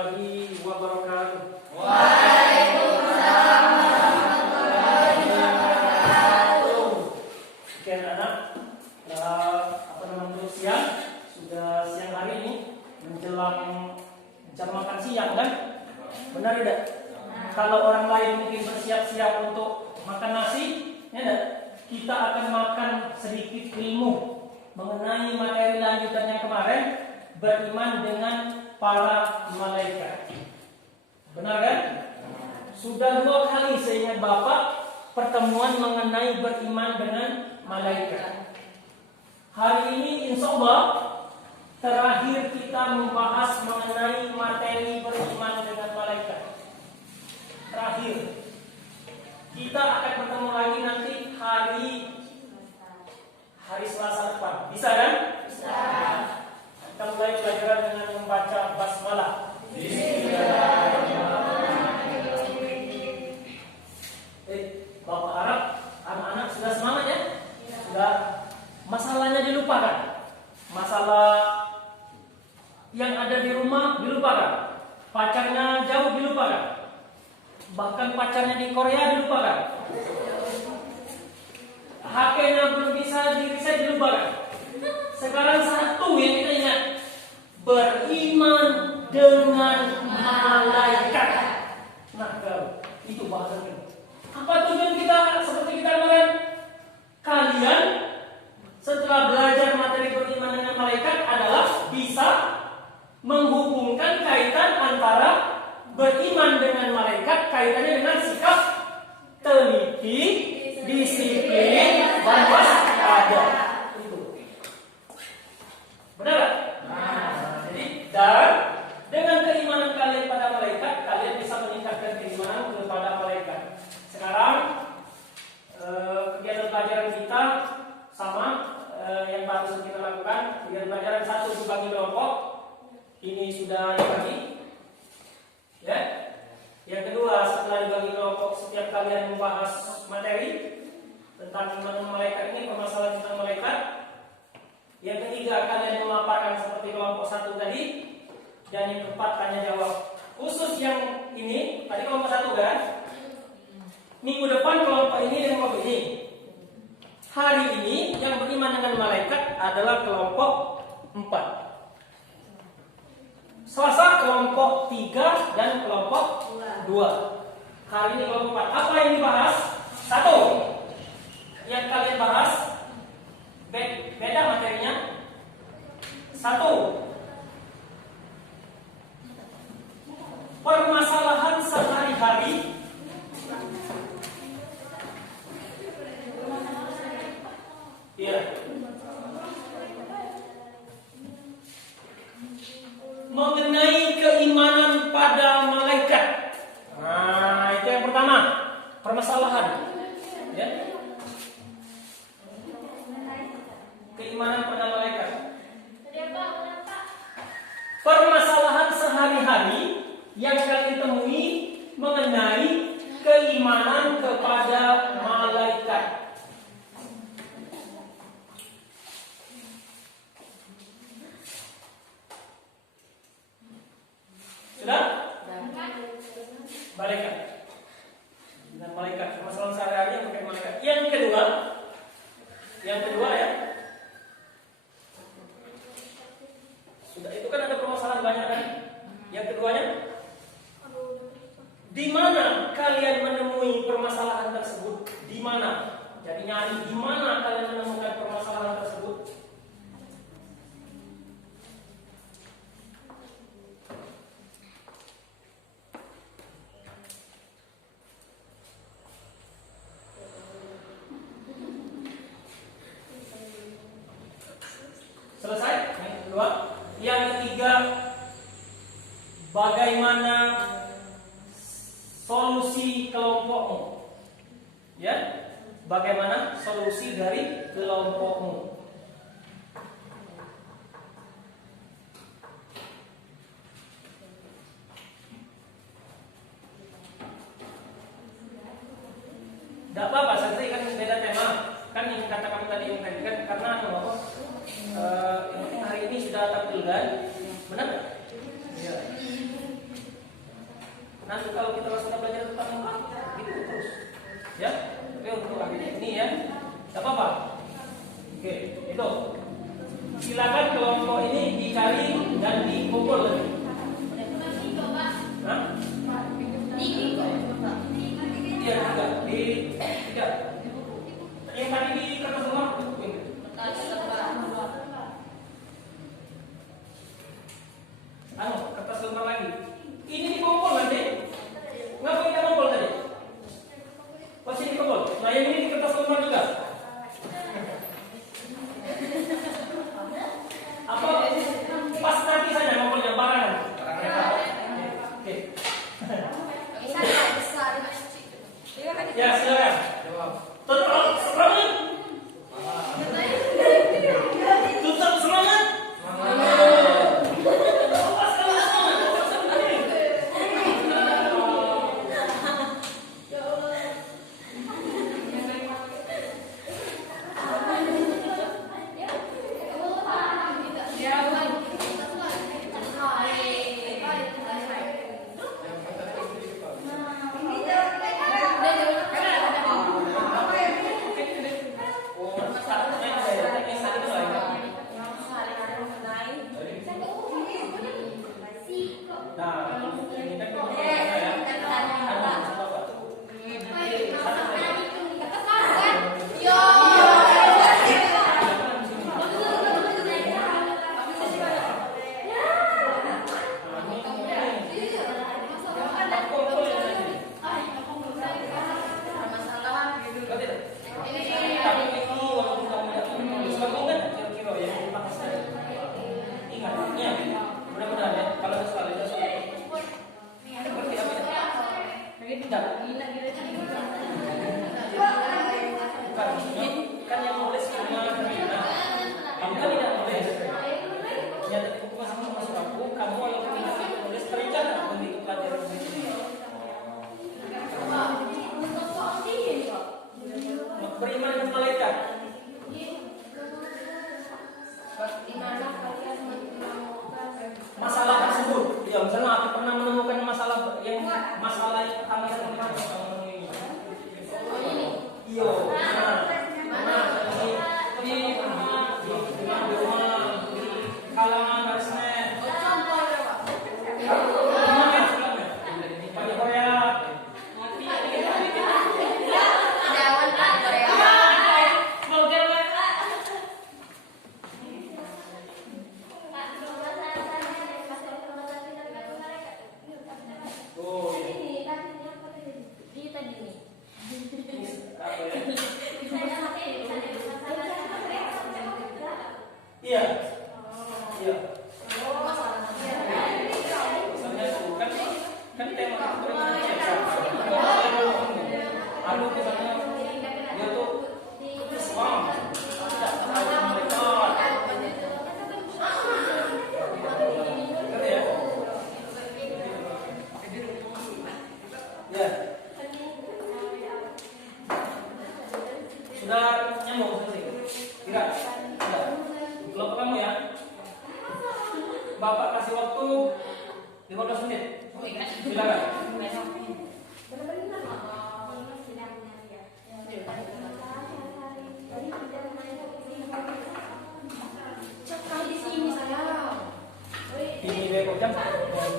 warahmatullahi wabarakatuh. Waalaikumsalam warahmatullahi wabarakatuh. Sekian anak, siang, sudah siang hari ini menjelang jam makan siang kan? Benar tidak? Kalau orang lain mungkin bersiap-siap untuk makan nasi, ya tidak? Kita akan makan sedikit ilmu mengenai materi lanjutan yang kemarin, beriman dengan para malaikat. Benar kan? Sudah 2 kali seingat Bapak pertemuan mengenai beriman dengan malaikat. Hari ini insya Allah terakhir kita membahas mengenai materi beriman dengan malaikat. Terakhir. Kita akan bertemu lagi nanti hari Selasa depan. Bisa kan? Bisa. Kita mulai pelajaran dengan membaca basmalah. Bapak harap anak-anak sudah semangat ya? Sudah. Masalahnya dilupakan. Masalah yang ada di rumah dilupakan. Pacarnya jauh dilupakan. Bahkan pacarnya di Korea dilupakan. HP-nya belum bisa di-reset dilupakan. Sekarang satu yang kita ingat, beriman dengan malaikat. Nah, itu bahasanya. Apa tujuan kita seperti kita kemarin? Kalian setelah belajar materi beriman dengan malaikat adalah bisa menghubungkan kaitan antara beriman dengan malaikat kaitannya dengan sikap teliti, disiplin, dan waspada. Itu. Benar? Nah, jadi dan dengan keimanan kalian pada malaikat, kalian bisa meningkatkan keimanan kepada malaikat. Sekarang kegiatan pelajaran kita sama yang baru kita lakukan. Kegiatan pelajaran 1 dibagi kelompok. Ini sudah dibagi. Ya. Yang kedua, setelah dibagi kelompok, setiap kalian membahas materi tentang iman malaikat ini, permasalahan tentang malaikat. Yang ketiga, kalian memaparkan seperti kelompok 1 tadi. Dan yang keempat, tanya jawab. Khusus yang ini, tadi kelompok 1 kan? Minggu depan kelompok ini dan kelompok ini. Hari ini yang beriman dengan malaikat adalah kelompok 4. Selasa kelompok 3 dan kelompok 2. Hari ini kelompok 4. Apa yang dibahas? 1. Yang kalian bahas beda materinya. 1. Permasalahan sehari-hari. Iya. Mengenai keimanan pada malaikat. Nah, itu yang pertama. Permasalahan. Ya. Keimanan pada malaikat. Permasalahan sehari-hari yang kalian temui mengenai keimanan kepada malaikat. Sudah? Malaikat. Dengan malaikat. Permasalahan sehari-hari yang pakai malaikat. Yang kedua ya. Sudah, itu kan ada permasalahan banyak kan? Yang keduanya, di mana kalian menemui permasalahan tersebut? Di mana? Jadi nyari di mana kalian menemukan permasalahan tersebut? Selesai? Yang kedua. Yang ketiga, bagaimana solusi kelompokmu? Ya, bagaimana solusi dari kelompokmu? Tidak apa-apa, selesai kan beda tema. Kan yang kata kamu tadi yang tadi kan karena yang penting hari ini sudah tampil kan, benar? Ya. Nanti kalau kita sudah belajar tetap muka, gitu terus. Ya, tapi untuk hari ini ya, tidak apa-apa. Oke, itu. Silakan kelompok ini dicari dan dikumpul. Hah? Iya, tiga. Yang tadi di kertas rumah. Kertas lembar lagi. Ini dikumpul nanti. Ngapa kita kumpul tadi? Pasti dikumpul. Nah yang ini di kertas lembar juga. Apa? Pas nanti saja ngumpulnya barengan. Oke. Ya silakan. Tetap semangat. Tetap semangat. Beriman dengan malaikat. Masalah tersebut, ya misalnya aku pernah menemukan masalah yang pertama yang menemui. Iya. Di kalangan barisnet. Iya. Iya. Misalnya itu kan tema lalu misalnya dia tuh Islam tidak terlalu mereka ya. Ya. Sudah nyambung selesai. Tidak. Kelompok kamu ya. Bapak kasih waktu 15 menit. Silakan. Ini dia jam.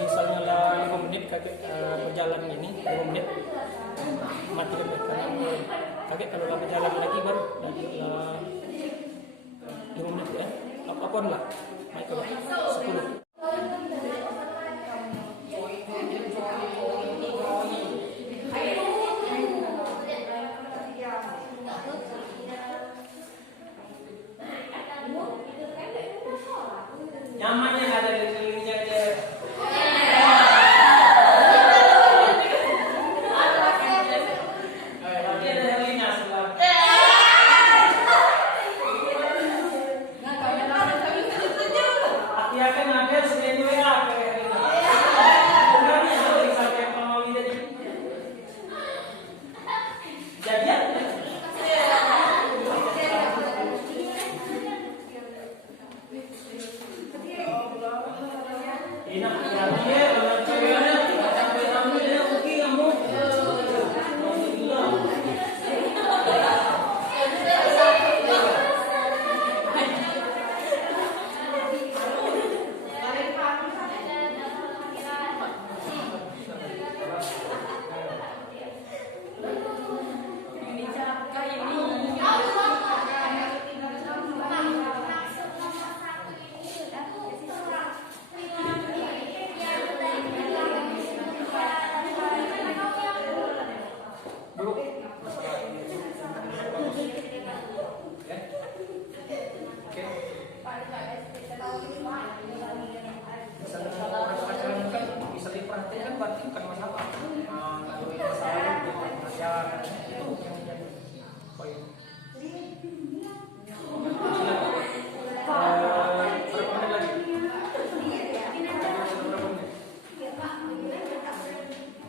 Misalnya lah 5 menit berjalan ini 5 menit mati kan kaget kalau kamu jalan lagi baru dari 5 menit ya. Apapun lah. Baik kalau 10. Nyamannya ada di kelilingnya aja. berarti bukan masalah. Kalau yang masalah itu pekerjaan itu yang menjadi poin. Berapa menit lagi?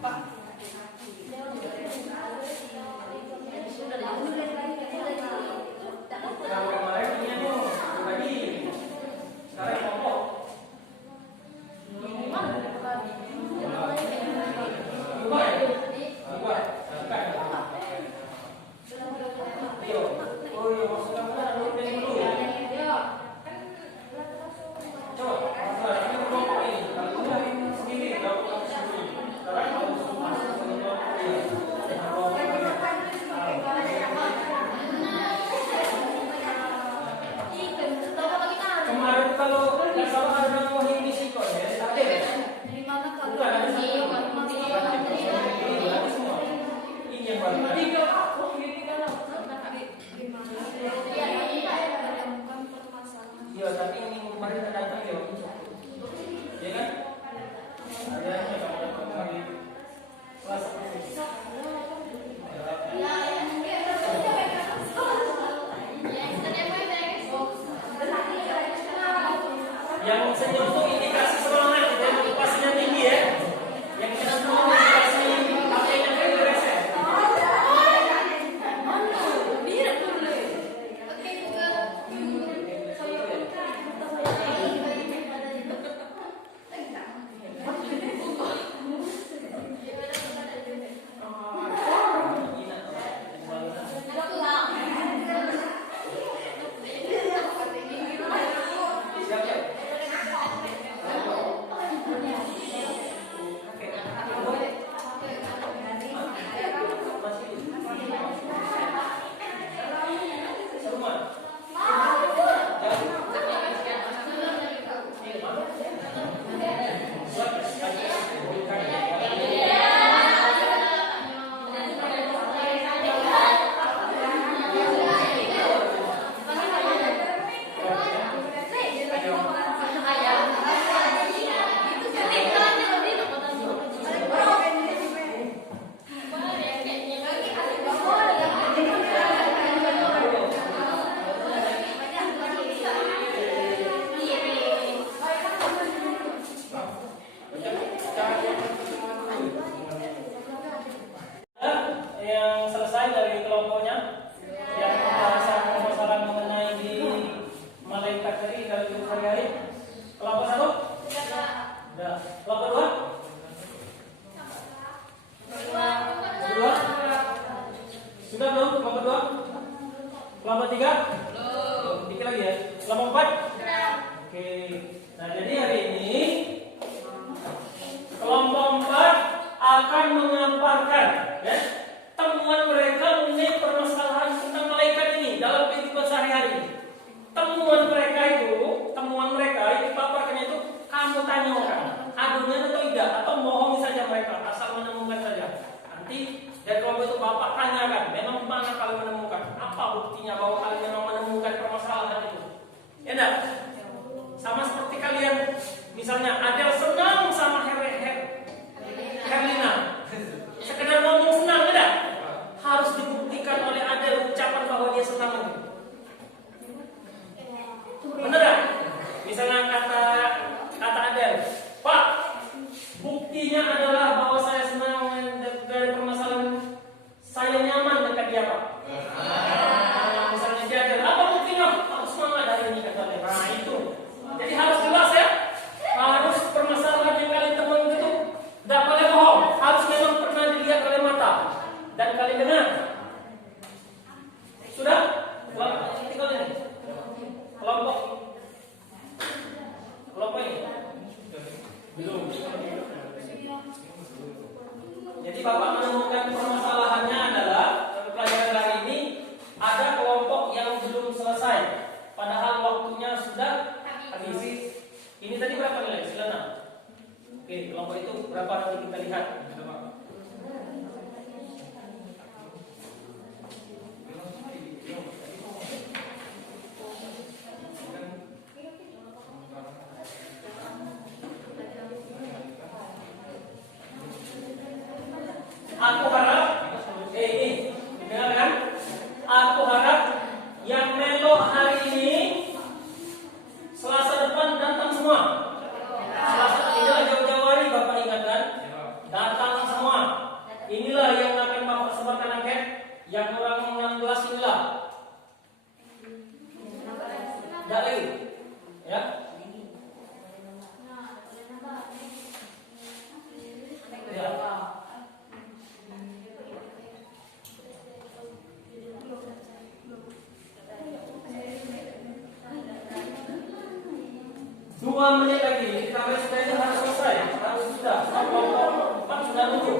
Pak. Kalau kemarin ini tuh tadi sekarang kelompok. Kemarin kalau nggak salah ada ngomongin risiko ya, ada. Ini yang paling iya, tapi ini kemarin datang ya, ya kan? Ada yang datang di kelas. Yang senyum itu indikasi semangat, dan motivasinya tinggi ya. Yang kita semua indikasi HP-nya kan bereset. Yang selesai dari kelompoknya, yang pembahasan permasalahan mengenai di malaikat tadi kalau itu hari-hari. Kelompok 1? Sudah. Kelompok 2? Kedua? Sudah belum? Kelompok 2? Kelompok 3? Belum. Dikit lagi ya. Kelompok 4? Oke. Nah, jadi hari ini kelompok 4 akan mengaparkan ya, temuan mereka mengenai permasalahan tentang malaikat ini dalam kehidupan sehari-hari. Temuan mereka itu paparkannya itu kamu tanya orang, adunya atau tidak, atau bohong saja mereka, asal menemukan saja. Nanti dari kelompok itu bapak tanyakan, memang mana kalian menemukan, apa buktinya bahwa kalian memang menemukan permasalahan itu? Ya enggak? Sama seperti kalian, misalnya Adel senang sama Herlina, sekedar ngomong senang enggak? Harus dibuktikan oleh Adel ucapan bahwa dia senang itu. Benar enggak? Misalnya kata Adel, Pak, buktinya adalah bahwa saya senang dari permasalahan, saya nyaman dekat dia, Pak. Misalnya dia Adel, apa buktinya? Harus semangat dari ini kata dia. Nah itu. Jadi harus jelas ya. Harus permasalahan yang kalian temukan itu tidak boleh bohong. Harus memang pernah dilihat oleh mata dan kalian dengar. Sudah? Tinggal ini. Kelompok ini belum. Jadi Bapak menemukan permasalahannya adalah pelajaran hari ini ada kelompok yang belum selesai, padahal waktunya sudah habis. Ini tadi berapa nilai? 96. Oke, kelompok itu berapa nanti kita lihat. Aku harap, ini, dengarkan. Aku harap yang melo hari ini Selasa depan datang semua. Selasa inilah jauh-jauh hari Bapak ingatkan, datang semua. Inilah yang akan Bapak sebarkan angket. Yang orang 16 inilah. Tidak lagi, ya. Ya. Dua menit lagi, kita supaya harus selesai. Harus sudah, kelompok 4 sudah nunggu.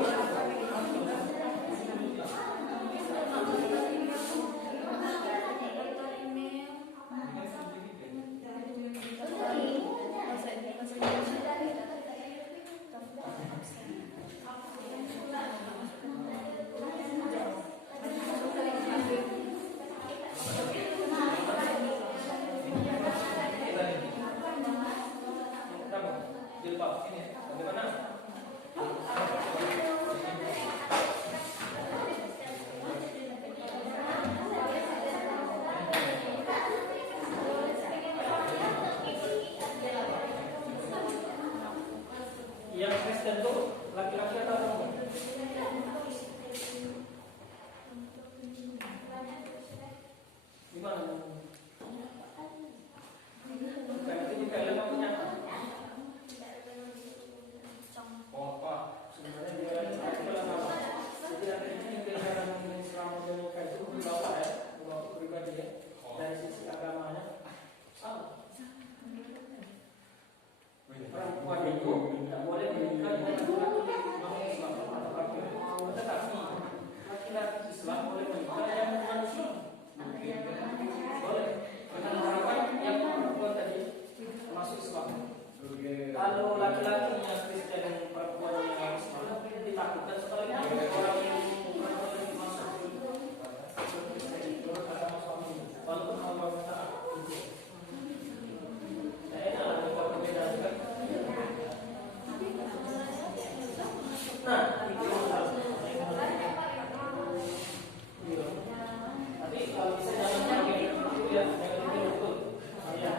Jilbab ini bagaimana? Yang Kristen itu laki-laki atau perempuan? Gimana? Bukan itu juga yang punya. Oh Pak, sebenarnya dia adalah sama. Jadi akhirnya pilihan Islam menikah itu berbapak ya, berbapak pribadi ya. Dari sisi agamanya sama. Perempuan itu tidak boleh menikah dengan laki-laki non Islam atau laki-laki. Tetapi laki-laki Islam boleh menikah dengan non Islam. Boleh. Dengan harapan yang perempuan tadi masuk Islam. Kalau laki-lakinya Kristen perempuan yang Islam ditakutkan sebaliknya orang yang masuk agama suami walaupun Allah taat. Saya enak juga berbeda juga. Nah, itu tapi kalau bisa jangan pakai itu ya, jangan betul. Ya.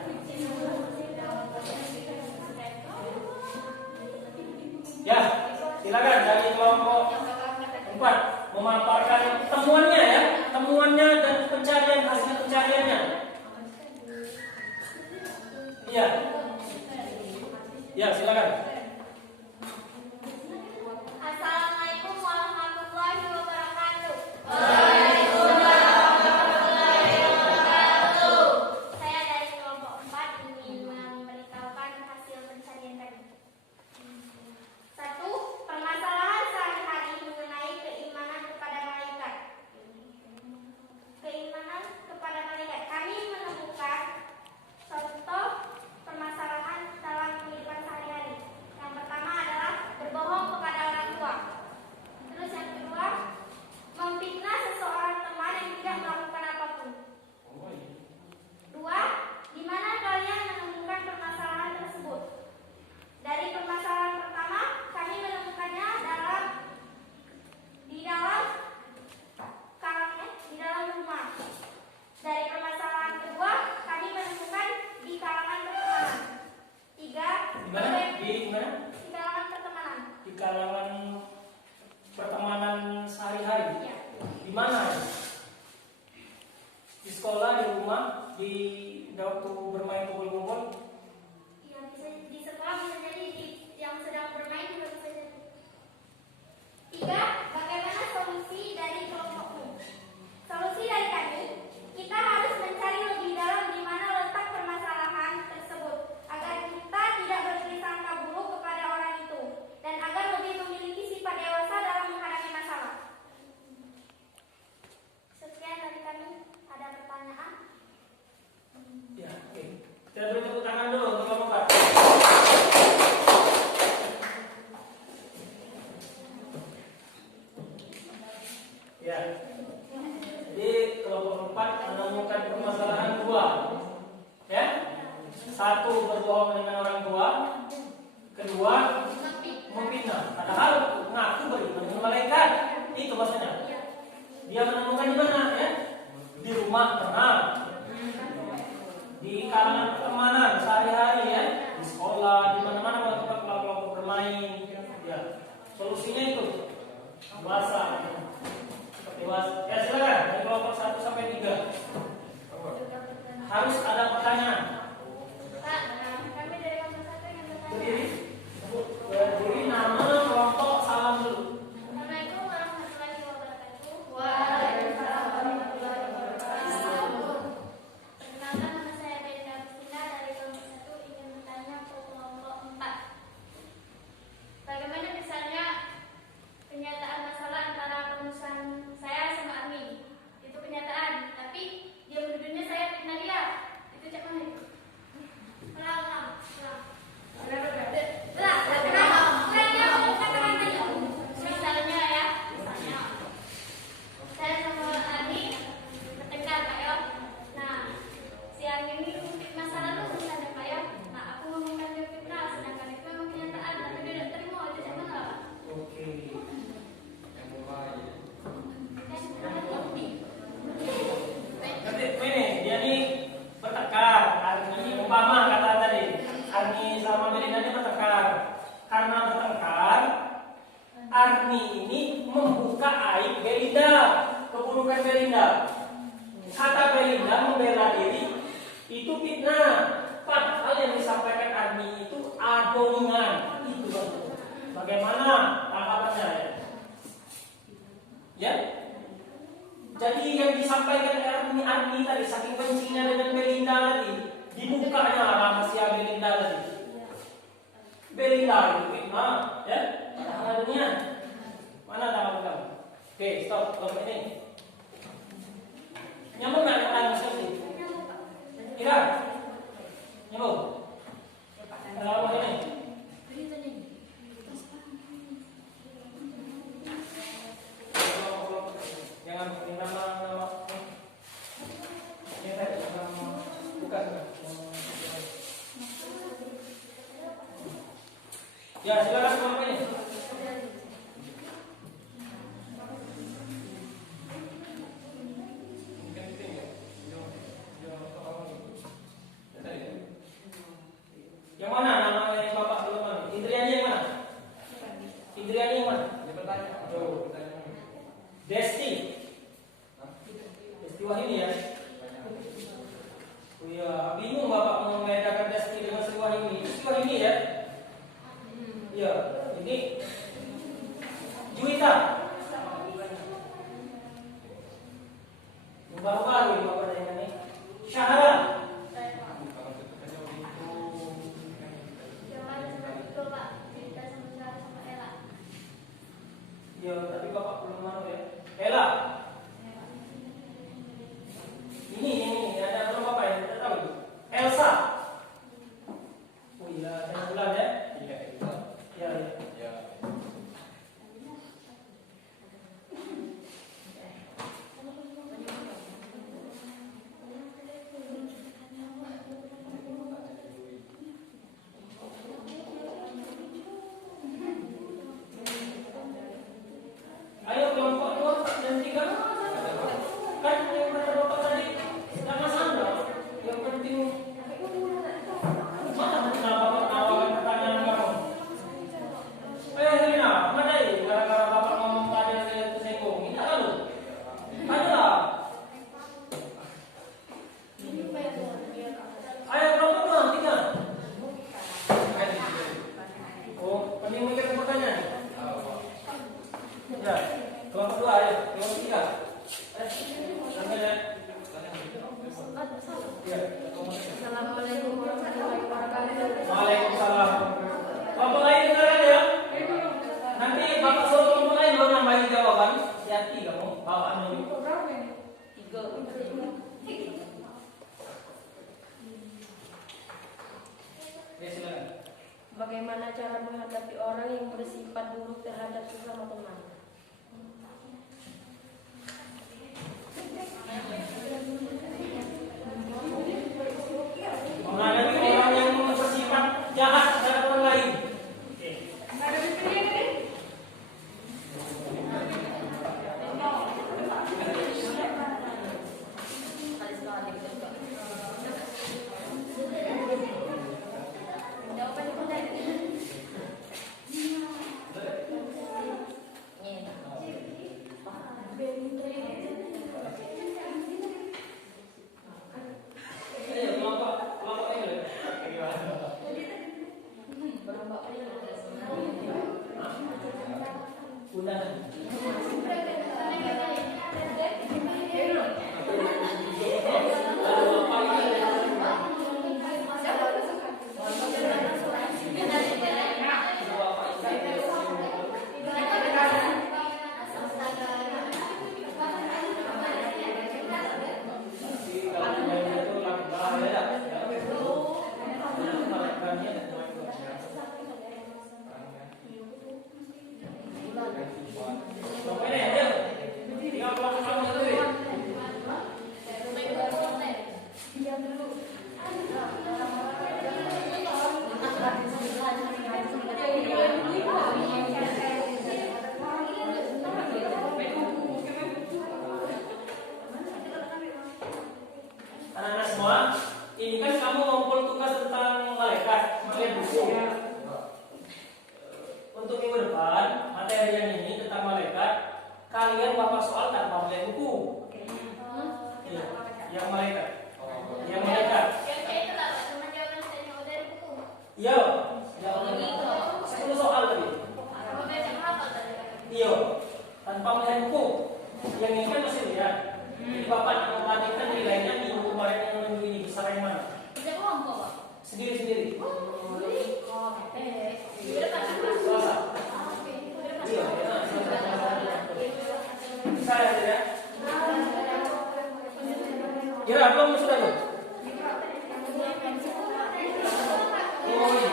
Ya, silakan dari kelompok 4 memaparkan temuannya ya, temuannya dan pencarian hasil pencariannya. Iya. Ya, silakan. Assalamualaikum warahmatullahi wabarakatuh. Saya dari kelompok 4 ingin memberitahukan hasil pencarian tadi. 1. Permasalahan sehari-hari mengenai keimanan kepada malaikat. Keimanan kepada malaikat. Kami menemukan contoh permasalahan dalam kehidupan sehari-hari. Yang pertama adalah berbohong kepada orang tua. Terus yang kedua, memfitnah seseorang teman yang tidak melakukan apapun. 2. Di mana kalian menemukan permasalahan tersebut? Dari permasalahan pertama, kami menemukannya di dalam rumah. Dari permasalahan kedua, kami menemukan di kalangan pertemanan. 3. Di mana? Di kalangan pertemanan. Di kalangan pertemanan sehari-hari. Ya. Di mana? Di sekolah, di rumah, di waktu bermain kumpul-kumpul. Ya, bisa di sekolah, bisa jadi yang sedang bermain juga bisa jadi. 3. Bagaimana solusi dari kelompokmu? Solusi dari kami, kita harus mencari lebih dalam di mana letak permasalahan tersebut agar kita tidak berprasangka buruk kepada orang itu dan agar lebih memiliki sifat dewasa dalam menghadapi masalah. Sekian dari kami. Ada pertanyaan? Ya, oke. Kita beri tepuk tangan dulu untuk kelompok 4. Ya. Jadi kelompok 4 menemukan permasalahan 2. Ya. 1 berbohong dengan orang tua. Kedua memfitnah. Padahal ngaku beriman dengan malaikat. Itu maksudnya. Iya. Dia menemukan di mana ya? Di rumah tenang, di kalangan pertemanan sehari-hari ya, di sekolah, di mana-mana kalau tempat kelompok bermain. Ya, solusinya itu dewasa. Dewasa. Ya silakan dari kelompok 1 sampai 3. Harus ada pertanyaan. Pak, kami dari kelompok 1 yang bertanya. Berdiri. Berdiri, nama, kelompok, salam dulu. Assalamualaikum warahmatullahi wabarakatuh. Waalaikumsalam warahmatullahi wabarakatuh. Perkenalkan, nama saya Belinda Agustina dari kelompok 1 ingin bertanya ke kelompok 4. Bagaimana misalnya kenyataan masalah antara perusahaan saya sama Armi? Itu kenyataan, tapi dia menuduhnya saya fitnah dia. Itu cak mana itu? Ulang. Misalnya ya, saya sama Ani bertengkar Pak Yo. Nah, si Ani ini mungkin masa lalu misalnya Pak Yo. Nah, aku ngomongkan dia fitnah, sedangkan itu memang kenyataan, tapi dia tidak terima. Itu cak mana Pak? Oke. Nanti ini dia nih bertengkar. Arni umpama kata tadi, Arni sama Belinda ini bertengkar. Karena bertengkar, Arni ini membuka aib Belinda, keburukan Belinda. Kata Belinda membela diri itu fitnah. Padahal yang disampaikan Arni itu adoningan. Itu maksudnya. Bagaimana tanggapannya ya? Ya? Jadi yang disampaikan Arni tadi saking bencinya dengan Belinda tadi, dibukanya rahasia Belinda tadi. Belinda itu fitnah, ya? Padahal dunia. Mana tanggapan kamu? Oke, stop. Kalau ini nyambung nggak dengan diskusi? Tidak? Nyambung? Kalau ini? Jangan nama ini tadi bukan. Ya silakan kelompok ini. Yang mana nama yang Bapak belum mana? Indriani yang mana? Indriani yang mana? Dia bertanya. Desti. Desti Wahini ya. Oh iya, bingung Bapak mau membedakan Desti dengan Desti Wahini. Desti Wahini ya. Iya, ini Juwita. Baru-baru ini Bapak dengan ini. Syahra. Ya, tapi Bapak belum mau ya. Ella. Ini ada belum Bapak ya? Kita tahu. Elsa. Oh iya, ada bulan ya? Iya, Elsa. Ya. Ayo kelompok 2 dan 3. Kan yang kata Bapak tadi nama Sandra. Yang penting mana kenapa Bapak awalkan pertanyaan kamu? Helena, mana ini? Gara-gara Bapak ngomong tadi saya tersinggung. Ini lalu. Ayolah. Ayo kelompok 2, 3. Oh, penting mikir pertanyaan. Ya, kelompok 2 ayo, kelompok 3. Assalamualaikum warahmatullahi wabarakatuh. Waalaikumsalam. Kelompok lain dengarkan ya. Nanti Bapak suruh kelompok lain baru nambahin jawaban. Hati-hati kamu, bawaan dulu. 3. Ya, silakan. Bagaimana cara menghadapi orang yang bersifat buruk terhadap sesama teman? Menghadapi orang yang bersifat jahat terhadap orang lain. Undangan. Anak-anak semua, ini kan kamu ngumpul tugas tentang malaikat, sebagai buku. Untuk minggu depan, materi yang ini tentang malaikat, kalian bapak soal tanpa melihat buku. Iya, yang malaikat. Yang malaikat. Iya, yang 10 soal tadi. Iya, tanpa melihat buku. Yang ini kan masih lihat. Jadi bapak membandingkan nilainya minggu kemarin yang minggu ini besar yang mana? Sendiri-sendiri. Selasa. Iya, bisa ya, tidak? Kira belum sudah belum? Oh iya.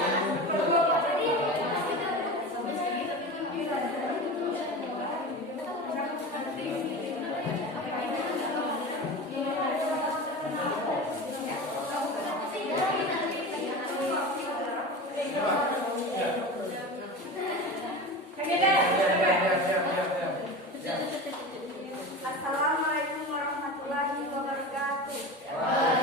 Assalamualaikum warahmatullahi wabarakatuh.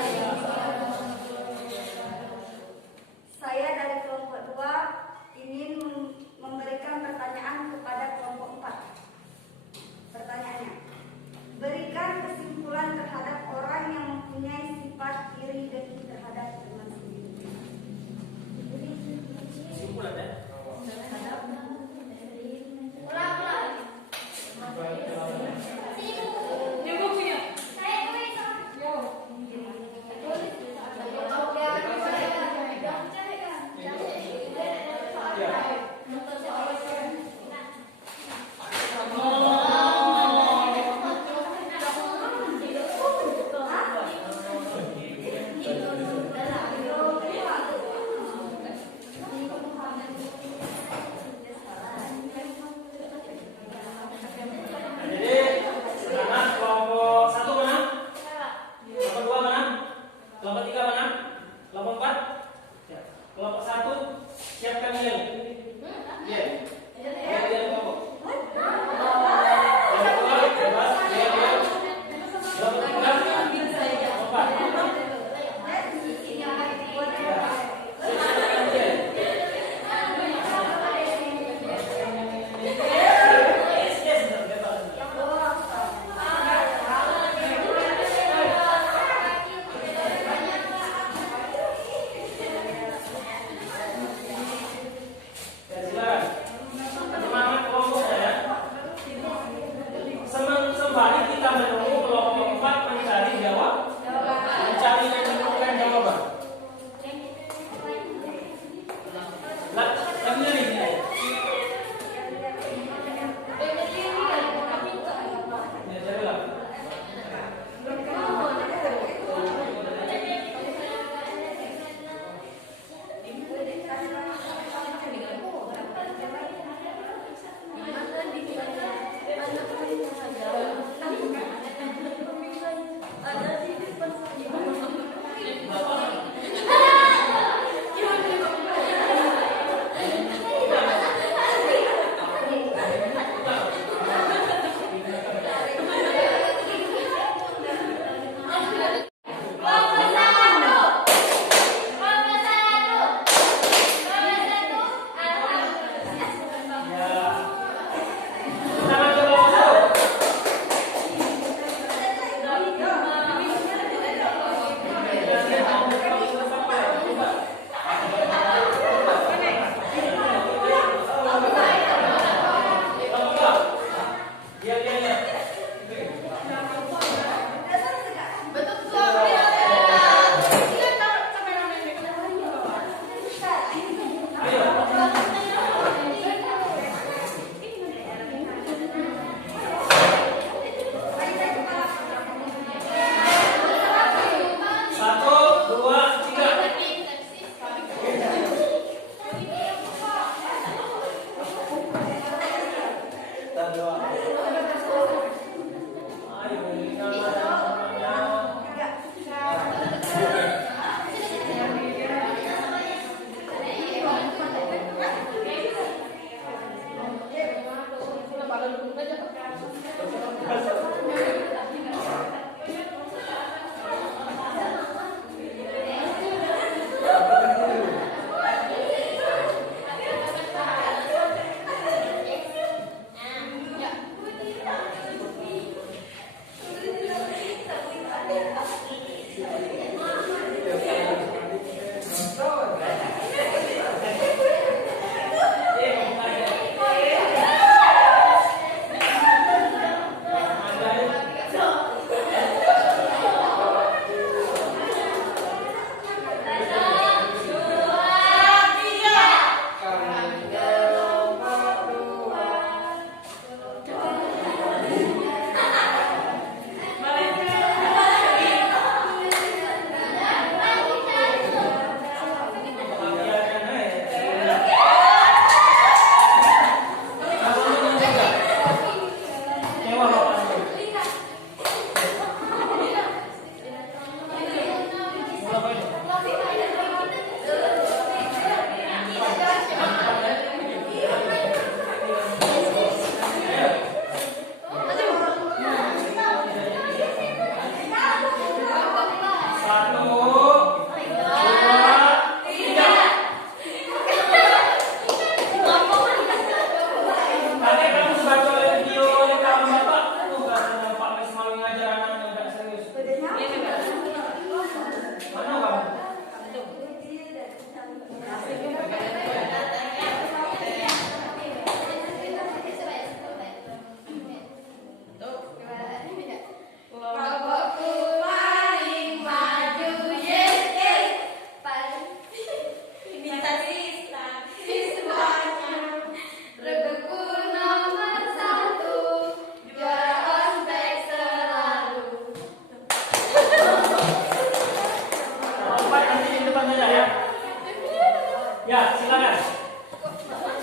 Ya, silakan.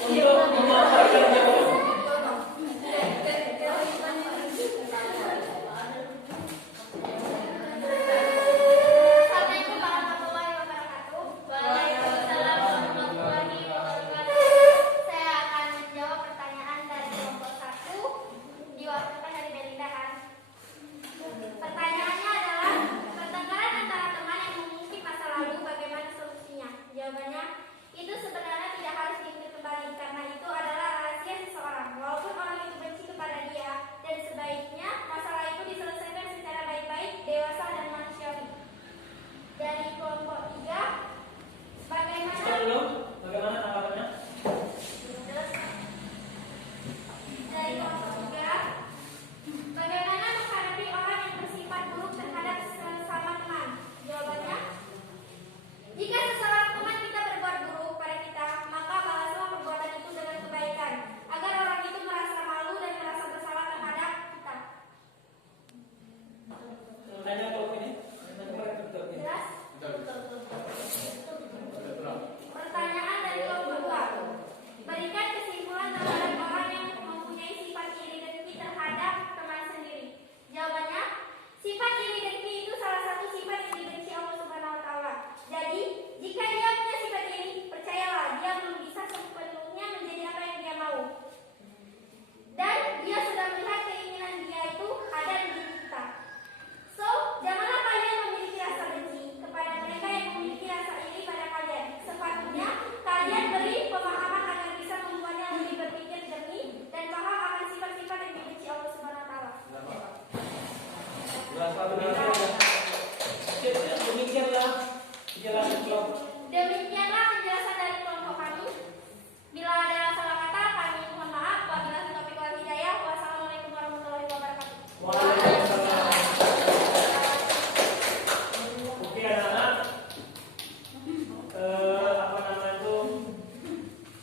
Untuk melaksanakan jadwal. Assalamualaikum warahmatullahi wabarakatuh. Waalaikumsalam warahmatullahi wabarakatuh. Saya akan menjawab pertanyaan dari kelompok 1 diwakilkan dari Belinda kan. Pertanyaannya adalah pertengkaran antara teman yang mengungkit masa lalu bagaimana solusinya? Jawabannya, itu sebenarnya tidak harus diungkit kembali karena itu adalah rahasia seseorang. Walaupun orang itu benci kepada dia dan sebaiknya masalah itu diselesaikan secara baik-baik, dewasa dan manusiawi. Dari kelompok 3, bagaimana? Stop dulu. Bagaimana tanggapannya? Dari kelompok 3, bagaimana menghadapi orang yang bersifat buruk terhadap sesama teman? Jawabannya, jika seseorang teman kita berbuat buruk pada kita, maka balaslah perbuatan itu dengan kebaikan, agar orang itu merasa malu dan merasa bersalah terhadap kita. Tanya kalau ini. Jelas? Pertanyaan dari kelompok 2. Berikan kesimpulan terhadap orang yang mempunyai sifat iri dengki terhadap teman sendiri. Jawabannya, sifat iri dengki itu salah satu sifat yang dibenci Allah Subhanahu wa taala. Jadi, jika dia punya sifat iri, percayalah dia belum bisa sepenuhnya menjadi apa yang dia mau. Dan dia sudah melihat keinginan dia itu ada di diri kita. So, janganlah kalian memiliki rasa benci kepada mereka yang memiliki rasa iri pada kalian. Sepatutnya kalian beri pemahaman agar bisa membuatnya lebih berpikir jernih dan paham akan sifat-sifat yang dibenci Allah Subhanahu wa taala. Demikianlah penjelasan kelompok. Demikianlah penjelasan dari kelompok kami. Bila ada salah kata, kami mohon maaf. Wabillahi taufiq wal hidayah. Wassalamualaikum warahmatullahi wabarakatuh. Waalaikumsalam. Oke anak-anak, apa namanya itu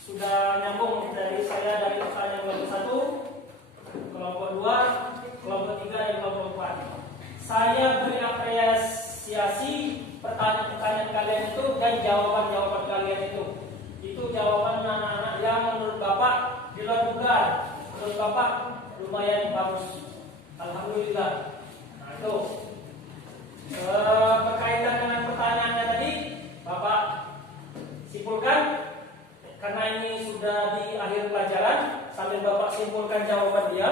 sudah nyambung dari saya dari pertanyaan kelompok 1, kelompok 2, kelompok 3 dan kelompok 4. Saya beri apresiasi pertanyaan-pertanyaan kalian itu dan jawaban-jawaban kalian itu. Itu jawaban anak-anak yang menurut Bapak di luar dugaan. Menurut Bapak lumayan bagus. Alhamdulillah. Nah itu berkaitan dengan pertanyaannya tadi, Bapak simpulkan karena ini sudah di akhir pelajaran. sambil Bapak simpulkan jawaban dia,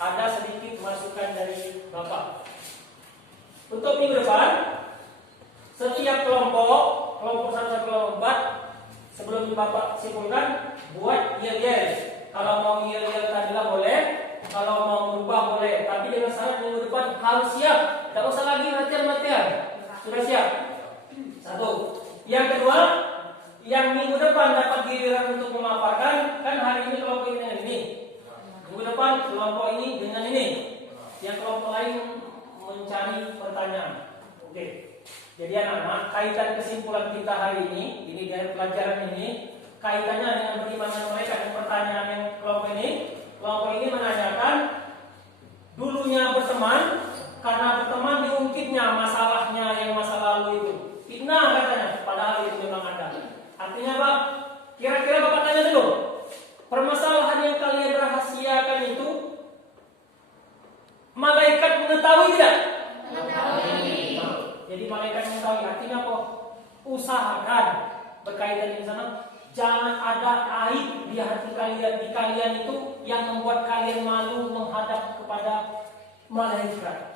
ada sedikit masukan dari Bapak. Untuk minggu depan, setiap kelompok 1 sampai kelompok 4, sebelum Bapak simpulkan, buat yel-yel. Kalau mau yel-yel tadilah boleh, kalau mau berubah boleh, tapi dengan syarat minggu depan harus siap. Tidak usah lagi latihan-latihan. Sudah siap? 1. Yang kedua, yang minggu depan dapat giliran untuk memaparkan, kan hari ini kelompok ini dengan ini. Minggu depan kelompok ini dengan ini. Yang kelompok lain mencari pertanyaan. Oke. Jadi anak-anak, kaitan kesimpulan kita hari ini dari pelajaran ini, kaitannya dengan beriman mereka dan pertanyaan yang kelompok ini menanyakan dulunya berteman, karena berteman diungkitnya masalahnya yang masa lalu itu. Fitnah katanya, padahal itu memang ada. Artinya apa? Kira-kira Bapak tanya dulu, permasalahan yang kalian rahasiakan itu malaikat mengetahui tidak? Mengetahui. Jadi malaikat mengetahui, artinya apa? Usahakan berkaitan di sana, jangan ada aib di hati kalian itu yang membuat kalian malu menghadap kepada malaikat.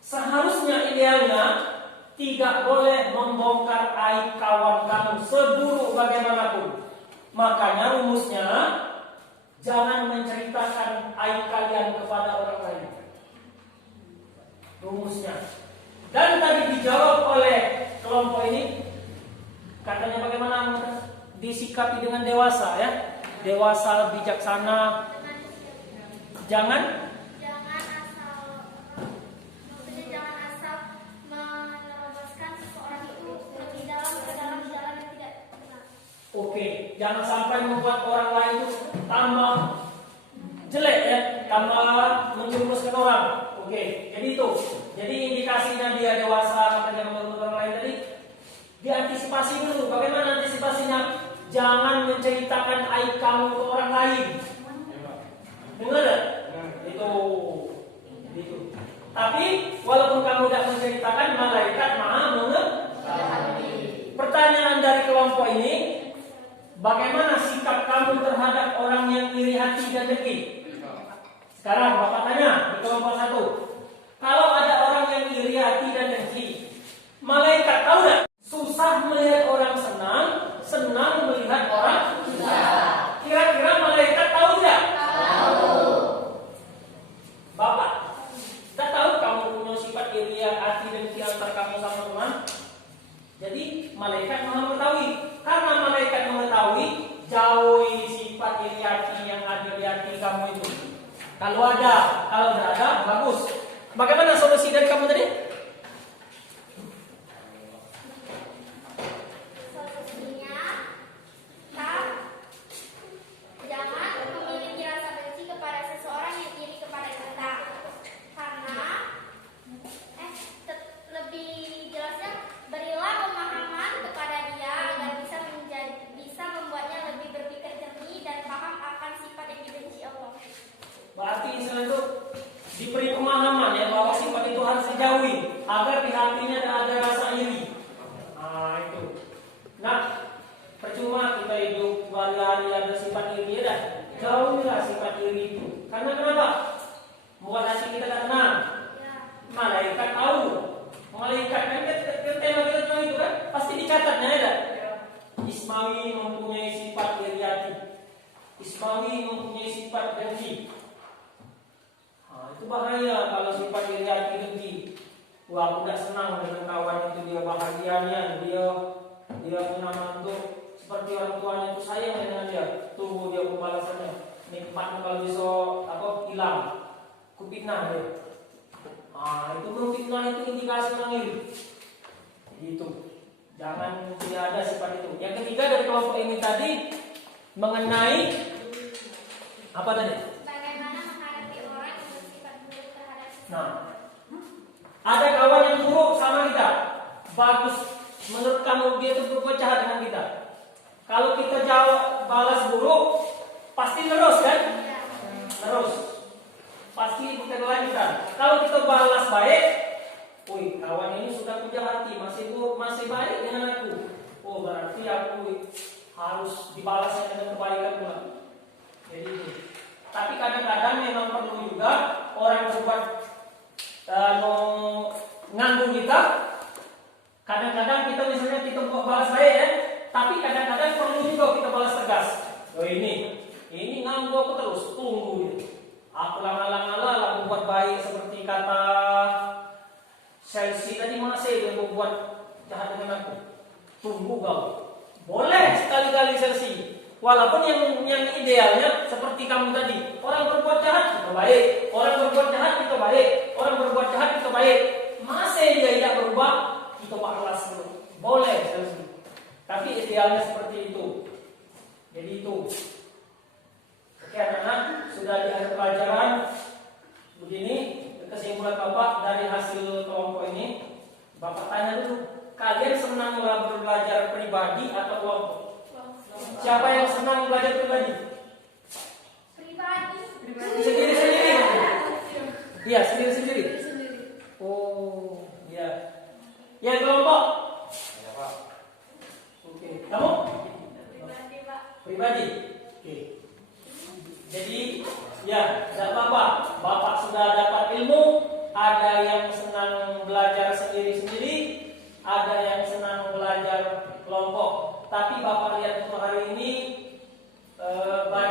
Seharusnya idealnya tidak boleh membongkar aib kawan kamu seburuk bagaimanapun. Makanya rumusnya, jangan menceritakan aib kalian kepada orang lain. Rumusnya. Dan tadi dijawab oleh kelompok ini, katanya bagaimana disikapi dengan dewasa ya, dewasa bijaksana. Jangan asal meneroboskan seseorang itu lebih dalam ke dalam jalan yang tidak benar. Oke, jangan sampai membuat orang lain itu tambah jelek ya, tambah menjerumuskan orang. Oke, jadi itu. Jadi indikasinya dia dewasa, maka jangan membuat orang lain tadi. Diantisipasi dulu. Bagaimana antisipasinya? Jangan menceritakan aib kamu ke orang lain. Dengar tak? Itu. Tapi walaupun kamu tidak menceritakan, malaikat maha mengetahui. Pertanyaan dari kelompok ini, bagaimana sikap kamu terhadap orang yang iri hati dan dengki? Sekarang Bapak tanya di kelompok 1, kalau ada orang yang iri hati dan dengki, malaikat tahu tidak? Susah melihat orang senang, senang melihat orang susah. Kira-kira malaikat tahu tidak? Tahu. Bapak, tidak tahu kamu punya sifat iri hati dan dengki antara kamu sama teman. Jadi malaikat maha mengetahui. Karena malaikat mengetahui, jauhi sifat iri hati yang ada di hati kamu itu. Kalau ada, kalau tidak ada, bagus. Bagaimana solusi dari kamu tadi? Solusinya, jangan memiliki rasa benci kepada seseorang yang iri kepada kita. Karena, lebih jelasnya, berilah pemahaman kepada dia agar bisa membuatnya lebih berpikir jernih dan paham akan sifat yang dibenci Allah. Berarti istilah itu diberi pemahaman ya, bahwa sifat itu harus dijauhi agar di hatinya tidak ada rasa iri. Nah itu. Nah, percuma kita hidup hari-hari ada sifat iri ya, jauhilah sifat iri itu. Karena kenapa? Membuat hati kita tidak tenang. Malaikat tahu. Malaikat kan tema kita tahu itu kan, pasti dicatatnya ya. Ismawi mempunyai sifat iri hati. Ismawi mempunyai sifat dengki. Itu bahaya kalau sifat iri hati dengki. Wah, aku tidak senang dengan kawan itu, dia bahagianya, dia punya mantu seperti orang tuanya itu sayang dengan dia. Tunggu dia pembalasannya. Nikmatnya kalau bisa hilang, kupitnah dia. Itu memfitnah, itu indikasi orang iri. Gitu. Jangan tidak ada sifat itu. Yang ketiga dari kelompok ini tadi mengenai apa tadi? Bagaimana menghadapi orang yang bersifat buruk terhadap sesama. Nah, ada kawan yang buruk sama kita, bagus menurut kamu dia itu berbuat jahat dengan kita. Kalau kita jawab balas buruk, pasti terus kan? Terus, pasti kita kelanjutan. Kalau kita balas baik, wih kawan ini sudah puja hati, masih baik dengan aku. Oh berarti aku harus dibalasnya dengan kebaikan pula. Jadi Tapi kadang-kadang memang perlu juga orang berbuat nganggung kita. Kadang-kadang kita misalnya kita balas baik ya, tapi kadang-kadang perlu juga kita balas tegas. Oh ini nganggu aku terus, tunggu gitu. Aku lama-lama membuat baik seperti kata Chelsea tadi, masih yang membuat jahat dengan aku. Tunggu kau. Boleh sekali-kali Chelsea. Walaupun yang idealnya seperti kamu tadi, orang berbuat jahat kita baik, orang berbuat jahat kita baik, orang berbuat jahat kita baik. Masih dia tidak berubah, kita balas dulu. Boleh Chelsea. Tapi idealnya seperti itu. Jadi itu. Oke anak-anak, sudah di akhir pelajaran. Begini kesimpulan Bapak dari hasil kelompok ini. Bapak tanya dulu, kalian senanglah belajar pribadi atau kelompok? Siapa yang senang belajar pribadi? Pribadi. Sendiri-sendiri. Iya, sendiri-sendiri. Oh, iya. Yang kelompok? Ya, Pak. Oke. Kamu? Pribadi, Pak. Pribadi. Oke. Jadi, ya, tidak apa-apa. Bapak sudah dapat ilmu. Ada yang senang belajar sendiri-sendiri, ada yang senang belajar kelompok. Tapi Bapak lihat untuk hari ini banyak